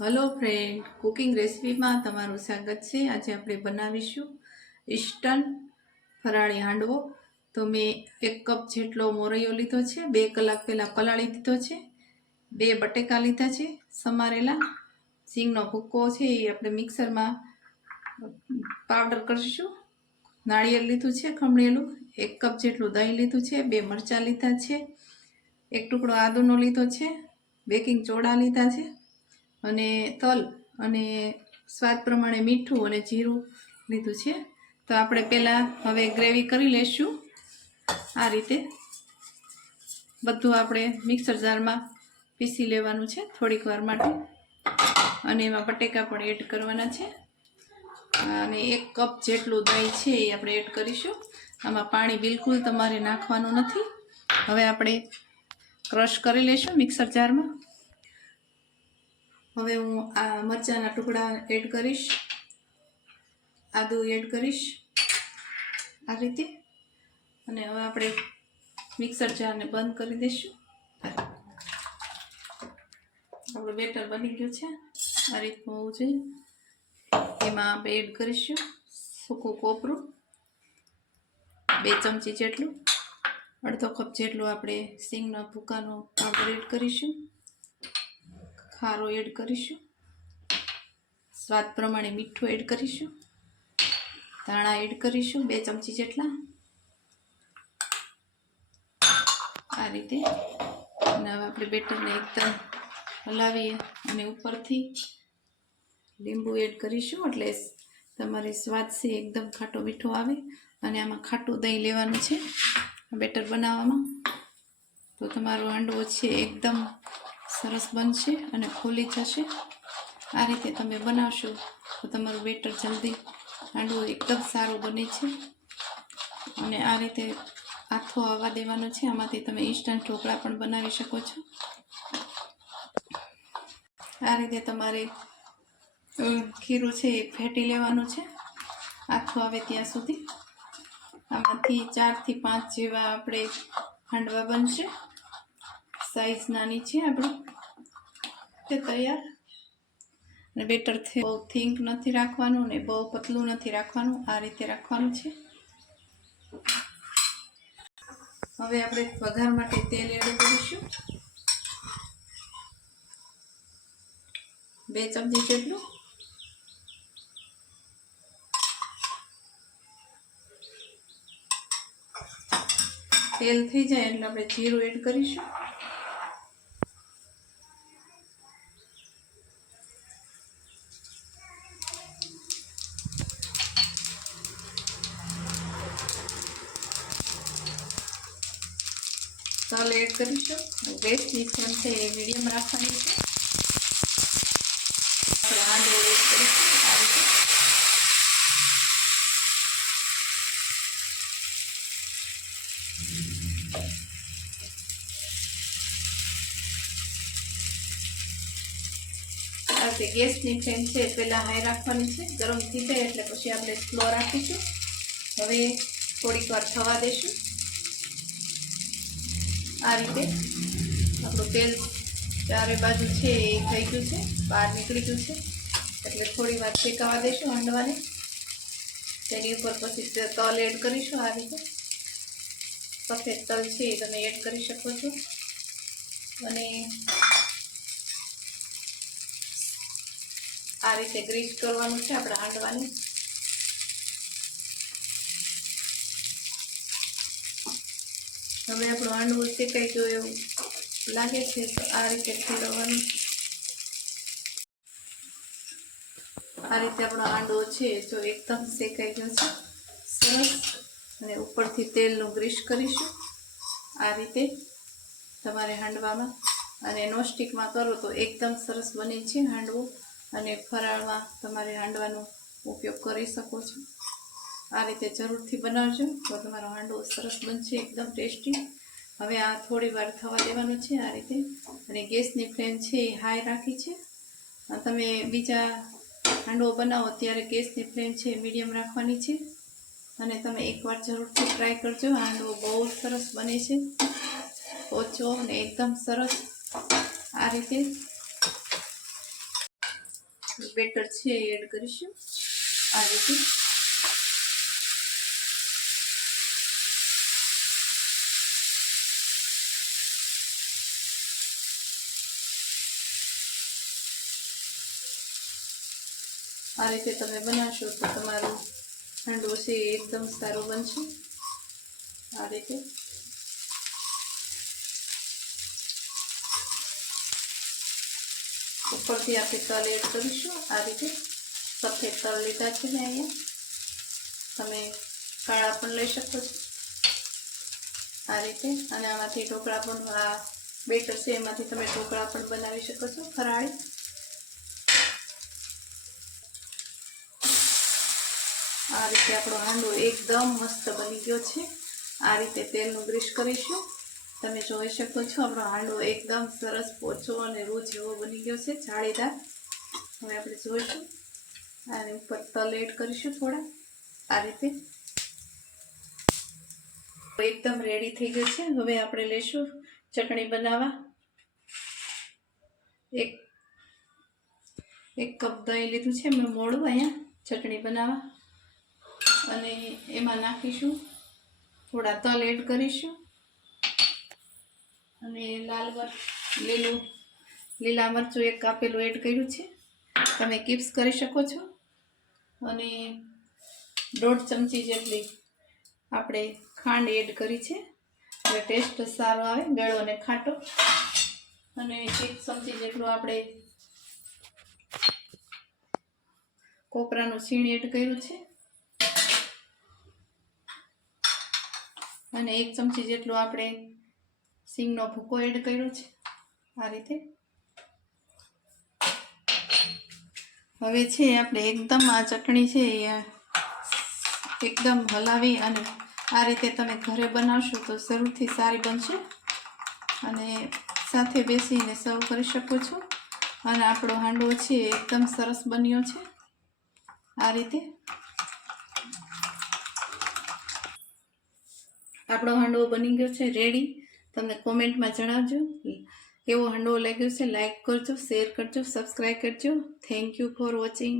Hello friend, cooking recipe में तमारुं स्वागत है। आज આપણે બનાવીશું ઇન્સ્ટન્ટ ફરાળી હાંડવો। તો મેં 1 કપ જેટલો મોરૈયો લીધો છે, 2 કલાક પહેલા પલાળી દીધો છે, 2 બટેકા લીધા છે સમારેલા, સિંગનો ભૂકો છે એ આપણે મિક્સરમાં પાવડર કરીશું, નાળિયેર લીધું છે ખમણેલું, 1 કપ જેટલું દહીં લીધું છે, 2 મરચાં લીધા છે, 1 ટુકડો આદુનો લીધો છે, બેકિંગ સોડા લીધા છે અને તલ અને સ્વાદ પ્રમાણે મીઠું અને જીરું લીધું છે। તો આપણે પહેલાં હવે ગ્રેવી કરી લઈશું। આ રીતે બધું આપણે મિક્સર જારમાં પીસી લેવાનું છે થોડીક વાર માટે, અને એમાં બટેકા પણ એડ કરવાના છે અને 1 કપ જેટલું દહીં છે એ આપણે એડ કરીશું। આમાં પાણી બિલકુલ તમારે નાખવાનું નથી। હવે આપણે ક્રશ કરી લઈશું મિક્સર જારમાં। હવે હું આ મરચાના ટુકડા એડ કરીશ, આદુ એડ કરીશ આ રીતે, અને હવે આપણે મિક્સર જારને બંધ કરી દઈશું। આપણું બેટર બની ગયું છે, આ રીતનું હોવું જોઈએ। એમાં આપણે એડ કરીશું સૂકું કોપરું 2 ચમચી જેટલું, અડધો કપ જેટલું આપણે સિંગના ભૂકાનો પાવડર એડ કરીશું, ખારો એડ કરીશું, સ્વાદ પ્રમાણે મીઠું એડ કરીશું, ધાણા એડ કરીશું 2 ચમચી જેટલા આ રીતે। અને હવે આપણે બેટરને એકદમ હલાવીએ અને ઉપરથી લીંબુ એડ કરીશું, એટલે તમારે સ્વાદ છે એકદમ ખાટો મીઠો આવે। અને આમાં ખાટું દહીં લેવાનું છે બેટર બનાવવામાં, તો તમારો હાંડવો છે એકદમ સરસ બનશે અને ફૂલી જશે। આ રીતે તમે બનાવશો તો તમારું બેટર જલ્દી હાંડવો એકદમ સારો બને છે। અને આ રીતે આથો આવવા દેવાનો છે। આમાંથી તમે ઇન્સ્ટન્ટ ઢોકળા પણ બનાવી શકો છો। આ રીતે તમારે ખીરું છે એ ફેટી લેવાનું છે આથો આવે ત્યાં સુધી। આમાંથી 4 થી 5 જેવા આપણે હાંડવા બનશે। સાઈઝ નાની છે આપણી તે તૈયાર। અને બેટર બહુ થિંક નથી રાખવાનું ને બહુ પતલું નથી રાખવાનું, આ રીતે રાખવાનું છે। હવે આપણે વઘાર માટે તેલ એડ કરીશું 2 ચમચી જેટલું, તેલ થઈ જાય એટલે આપણે જીરું એડ કરીશું, તલ એડ કરીશું। ગેસની ફ્લેમ છે એ મીડિયમ રાખવાની છે। આપણે હાંડવો એડ કરીશું આ રીતે, આ રીતે ગેસની ફ્લેમ છે પહેલાં હાઈ રાખવાની છે, ગરમ થઈ જાય એટલે પછી આપણે સ્લો રાખીશું। હવે થોડીક વાર થવા દઈશું। આ રીતે આપણું તેલ ચારે બાજુ છે એ થઈ ગયું છે, બહાર નીકળી ગયું છે, એટલે થોડી વાર શેકાવા દઈશું હાંડવાને। તેની ઉપર પછી તલ એડ કરીશું આ રીતે, સફેદ તલ છે એ તમે એડ કરી શકો છો। અને આ રીતે ગ્રીસ કરવાનું છે આપણા હાંડવાને। હવે આપણું હાંડવું શેકાઈ ગયું એવું લાગે છે તો આ રીતે ફેરવવાનું। આ રીતે આપણો હાંડવો છે જો એકદમ શેકાઈ ગયો છે સરસ, અને ઉપરથી તેલનું ગ્રીસ કરીશું આ રીતે તમારે હાંડવામાં। અને નોનસ્ટિકમાં કરો તો એકદમ સરસ બને છે હાંડવો, અને ફરાળમાં તમારે હાંડવાનો ઉપયોગ કરી શકો છો। આ રીતે જરૂરથી બનાવજો તો તમારો હાંડવો સરસ બનશે, એકદમ ટેસ્ટી। હવે આ થોડી વાર થવા દેવાનું છે આ રીતે, અને ગેસની ફ્લેમ છે એ હાઈ રાખી છે। તમે બીજા હાંડવો બનાવો ત્યારે ગેસની ફ્લેમ છે મીડિયમ રાખવાની છે, અને તમે એકવાર જરૂરથી ટ્રાય કરજો। હાંડવો બહુ સરસ બને છે, ઓછો ને એકદમ સરસ। આ રીતે બેટર છે એ એડ કરીશું આ રીતે. આ રીતે તમે બનાવશો તો તમારું હાંડવો છે એકદમ સારો બનશે. આ રીતે ઉપરથી આપણે તલ એડ કરીશું. આ રીતે સફેદ તલ લીધા છે ને અહીંયા, તમે કાળા પણ લઈ શકો છો આ રીતે. અને આમાંથી ઢોકળા પણ, આ બેટર છે એમાંથી તમે ઢોકળા પણ બનાવી શકો છો ફરાળી. આ રીતે આપણો હાંડવો એકદમ મસ્ત બની ગયો છે. આ રીતે તેલનું ગ્રીસ કરીશું. તમે જોઈ શકો છો આપણો હાંડવો એકદમ સરસ પોચો અને રૂ જેવો બની ગયો છે, જાળીદાર. હવે આપણે જોઈશું. આની ઉપર તલ એડ કરીશું થોડા આ રીતે. એકદમ રેડી થઈ ગયું છે. હવે આપણે લઈશું ચટણી બનાવવા. એક કપ દહીં લીધું છે મેં મોળું અહીંયા ચટણી બનાવવા, અને એમાં નાખીશું થોડા તલ એડ કરીશું, અને લીલા મરચું એક કાપેલું એડ કર્યું છે, તમે કિપ્સ કરી શકો છો. અને 1.5 ચમચી જેટલી આપણે ખાંડ એડ કરી છે, એટલે ટેસ્ટ સારો આવે, ગળો અને ખાટો. અને 1 ચમચી જેટલું આપણે કોપરાનું છીણ એડ કર્યું છે, અને 1 ચમચી જેટલું આપણે સિંગનો ભૂકો એડ કર્યો છે આ રીતે. હવે છે આપણે એકદમ આ ચટણી છે એકદમ હલાવી, અને આ રીતે તમે ઘરે બનાવશો તો જરૂરથી સારી બનશે, અને સાથે બેસીને સર્વ કરી શકો છો. અને આપણો હાંડવો છે એકદમ સરસ બન્યો છે આ રીતે. આપણો હાંડવો બની ગયો છે રેડી. તમને કોમેન્ટમાં જણાવજો કેવો હાંડવો લાગ્યો છે. લાઈક કરજો, શેર કરજો, સબસ્ક્રાઈબ કરજો. Thank you for watching.